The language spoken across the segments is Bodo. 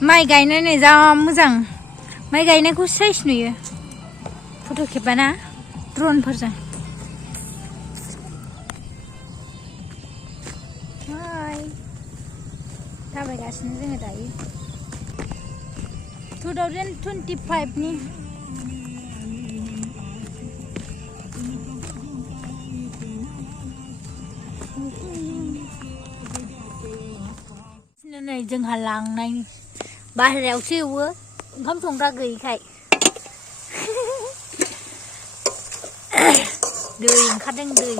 माइ गायनानै जा मोजां माइ गायनायखौ साइज नुयो फट' खेबबाना ड्रनफोरजों थाबायगासिनो जोङो दायो 2025 नि नै जोंहा लांनायनि बाहेरायावसो एवो ओंखाम संग्रा गैयैखाय दै ओंखारदों दै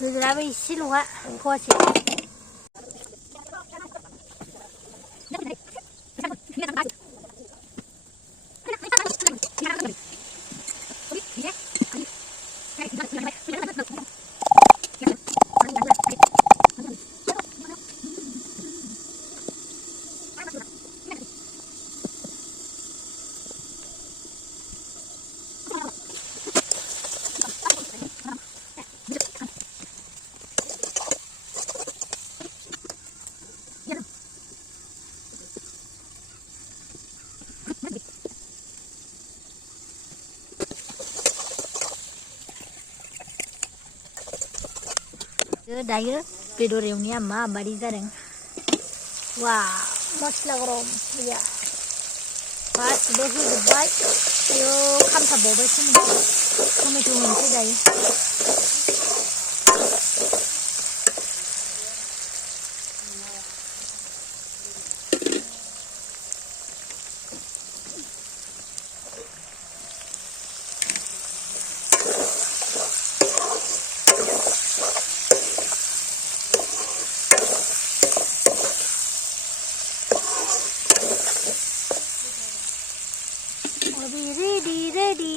होग्राबो एसेल'हा फवासे दायो बेदर एवनाया माबादि जादों वाव मस्ला गरम गैया गासिबो होजोब्बाय आयौ खामथाबबावबायसो टमेट' होनोसै दायो रेडी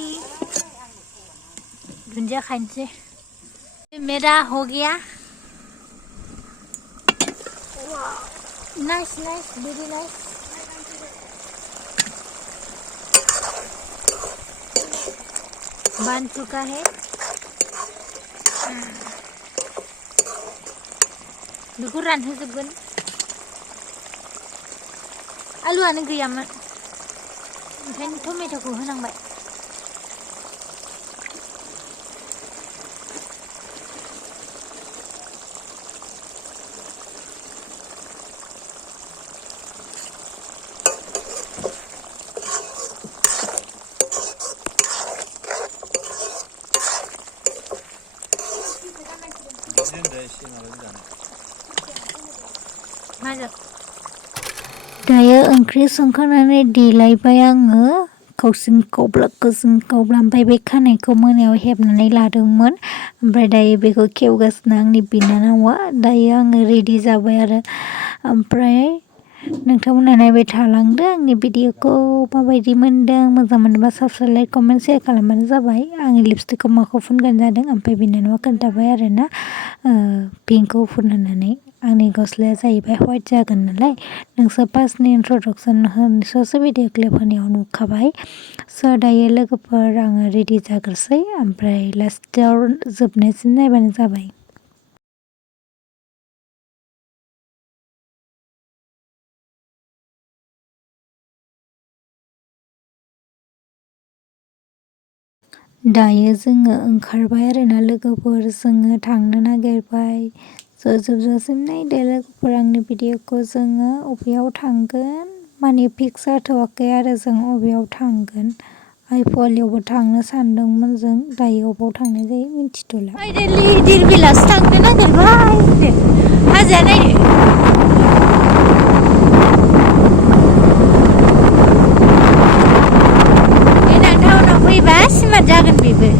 दुंजिया खाइनोसै मेरा हो गया नाइस नाइस वेरी नाइस बन चुका है बेखौ रानहोजोबगोन आलुआनो गैयामोन ओंखायनो टमेट'खौ होनांबाय दायो ओंख्रि संखांनानै देलायबाय आङो खावसिन कब्ला ओमफ्राय बे खानायखौ मोनायाव हेबनानै लादोंमोन ओमफ्राय दायो बेखौ खेवगासिनो आंनि बिनानावा दायो आङो रेडि जाबाय आरो ओमफ्राय नोंथांमोना नायबाय थालांदो आंनि भिडिअखौ माबायदि मोनदों मोजां मोनोबा साबस्क्राइब लाइक कमेन्ट शेयार खालामबानो जाबाय आंनि लिपस्टिकखौ माखौ फुनगोन जादों ओमफ्राय बिनानावा खोन्थाबाय आरोना पिंकखौ फुनहोनानै आंनि गस्लाया जाहैबाय व्हाइट जागोन नालाय नोंसोर फार्स्टनि इन्ट्रडक्सन ससे भिडिअ क्लिप होनायाव नुखाबाय स' दायो लोगोफोर आङो रेडि जाग्रोसै ओमफ्राय लास्टाव जोबनायसिम नायबानो जाबाय दायो जोङो ओंखारबाय आरोना लोगोफोर जोङो थांनो नागिरबाय ज' जोबजासिम नायदो लोगोफोर आंनि भिडिअखौ जोङो अबेयाव थांगोन माने फिक्स जाथ'वाखै आरो जों अबेयाव थांगोन आइफवालियावबो थांनो सानदोंमोन जों दायो अबाव थांनाय जायो मिन्थिथ'ला फाइनालि दिरबिलावसो थांनो नागिरबाय हाजोआ नायदो फैबा स्मार्ट जागोन बेबो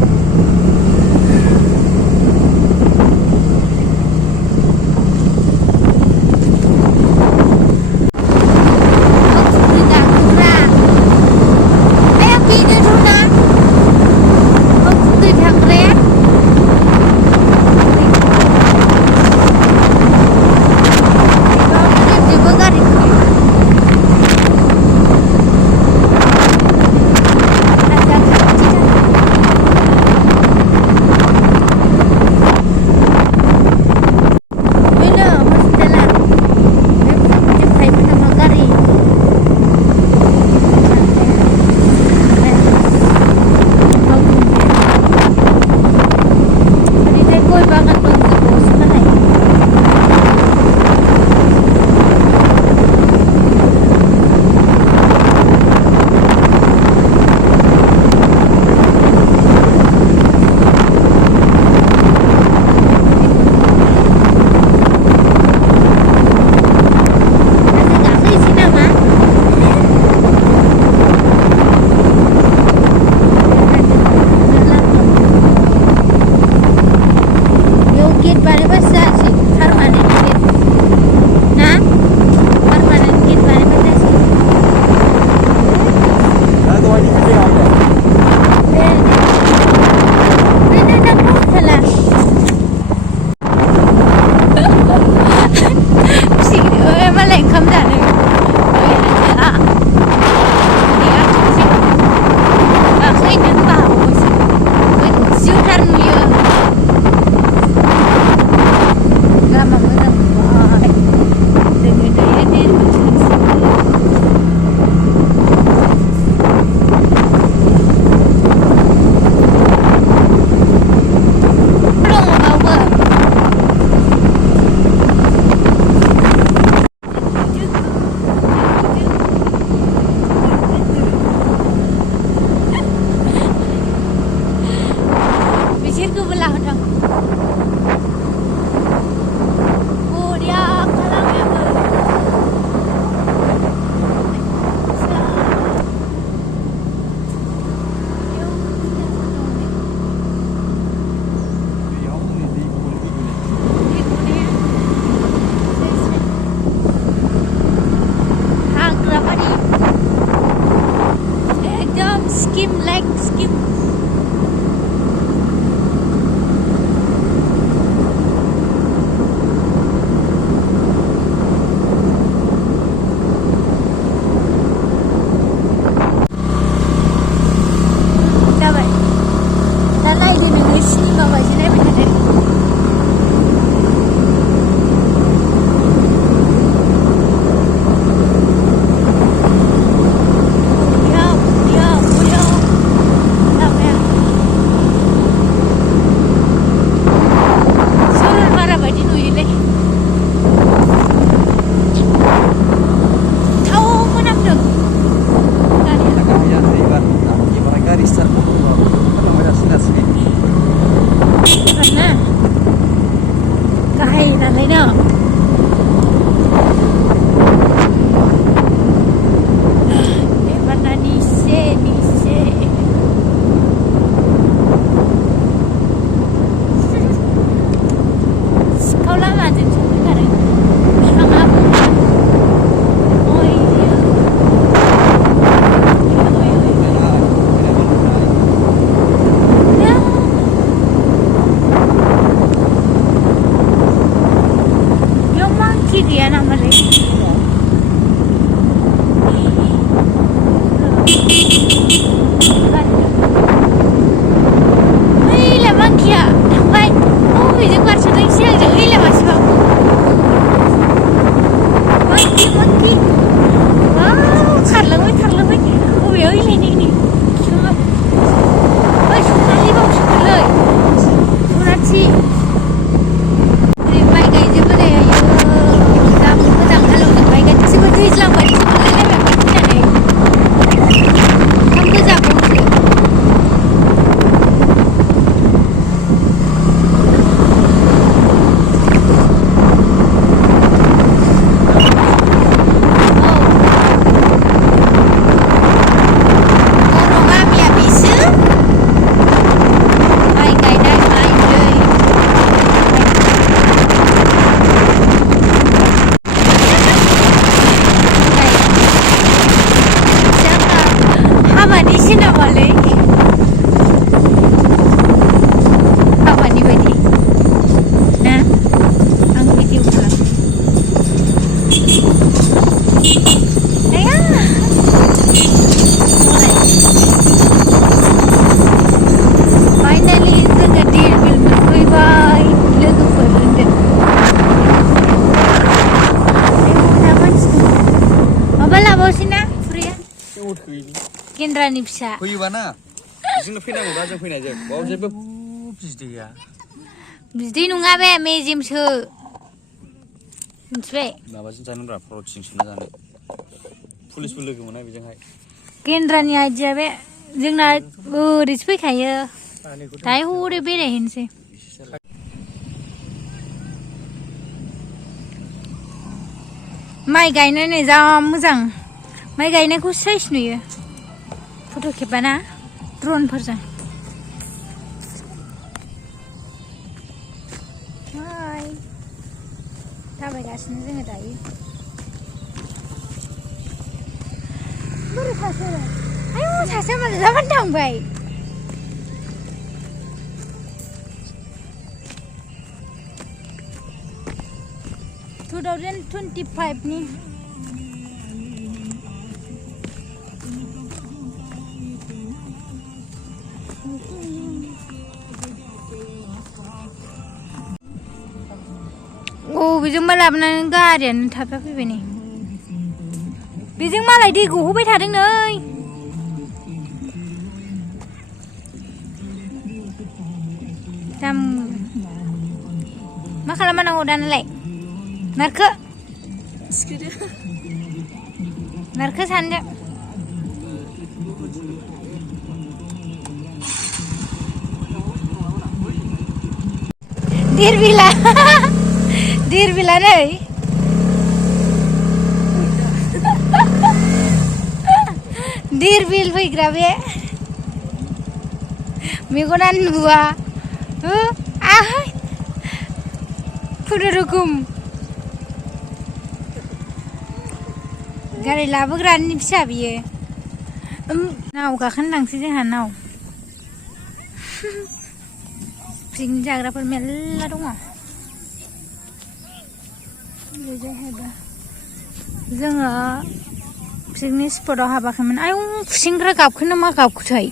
Gendrani फिसा फैयोबाना जोंनो फैनांगौ दा जों फैनायजों बाव जेबो बिदै गैया बिदै नङा बे मेजेमसो मिथिबाय माबाजों जानोब्रा प्रटिन सोना जानो पुलिसबो लोगो मोना बेजोंहाय गेन्द्रानि आइडिया बे जोंना ओरैसो फैखायो दाय हरै बेरायहैनोसै माइ गायनानै जा मोजां माइ गायनायखौ साइस नुयो फट' खेबबाना ड्रनफोरजों हाय थाबायगासिनो जोङो दायो बोरै सासे आयौ सासे मालाय जाबानो थांबाय 2025 ni oh bijing malabnaनै गारियानो थाबथा फैबाय नै bijing malai दै गहोबाय थादों नै tam मा खालामनांगौ दानालाय नारखो सिखिदो नारखो सानदो Dihirbil'a. Dihirbil'a नै. Dihirbil फैग्रा बे मेगनानो नुवा आहाय खुनुरुखुम गारि लाबोग्रानि फिसा बियो नाव गाखोनो थांसै जोंहा नाव पिकनिक जाग्राफोर मेल्ला दङ जोङो पिकनिक स्पटआव हाबाखैमोन आयौ खुसेंग्रा गाबखोना मा गाबखोथाय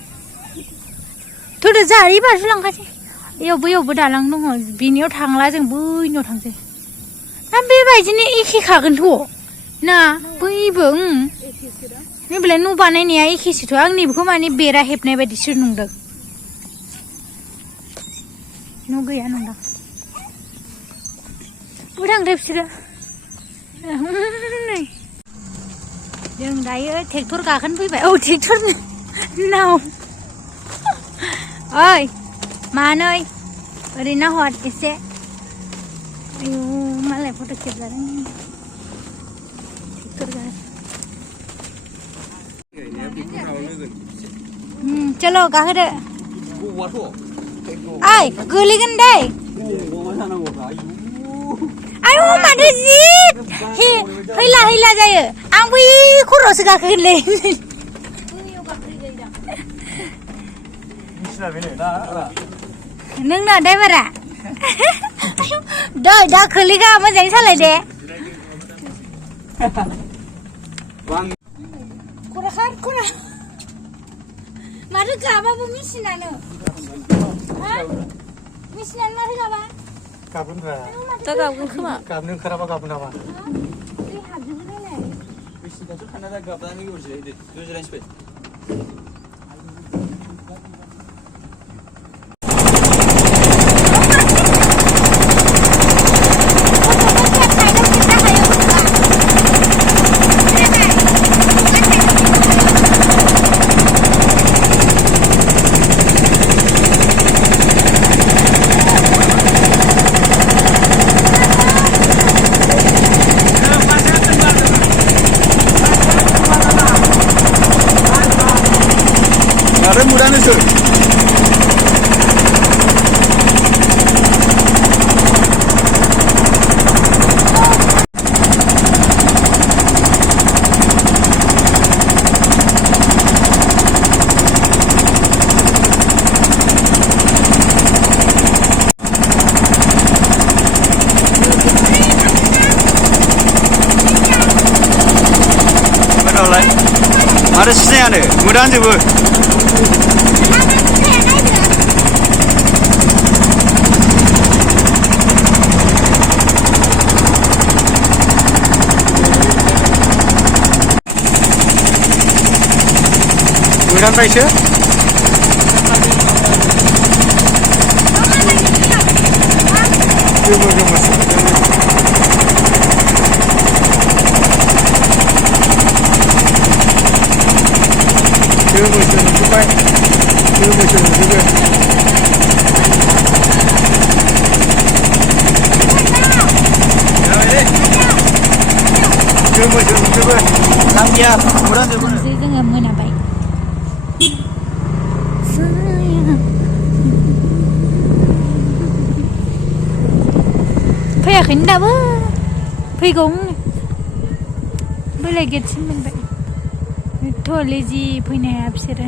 थोदो जारि बारस'लांखासै बैयावबो दालां दङ बिनियाव थांला जों बैनियाव थांसै दा बेबायदिनो एखेखागोनथ' ना बैबो नैबेलाय न' बानायनाया एखेसोथ' आं नैबेखौ माने बेरा हेबनाय बायदिसो नुदों न' गैया नंदां बबेयाव थांदों बिसोरो नै जों दायो ट्रेक्टर गाखोनो फैबाय औ ट्रेक्टर नाव ओइ मानै ओरैनो हर एसे आयु मालाय फट' खेबजादों ट्रेक्टर चलो गाखोदो ओइ गोलैगोन दै आयु माथो जि हैला जायो आं बै खर'आवसो गाखोगोनलै नोंना ड्राइभारा दै दा खोलैगा मोजाङै सालाय दे खरा माथो गाबाबो मेसिनानो माथो गाबा गाबोनब्रा दा गाबगोन खोमा गाबनो ओंखाराबा गाबो नामा दै हाबजोबो नालाय मेसिनाथ' खाना गाबनानै जिरायनोसै Ada mudah nih sir. Ada sisanya nih, mudahan sih bu. Mudahan baik जोङो मोनाबाय फैयाखैनो दाबो फैगौ बेलेग गेटसिम मोनबाय एथ' लेजि फैनो हाया बिसोरो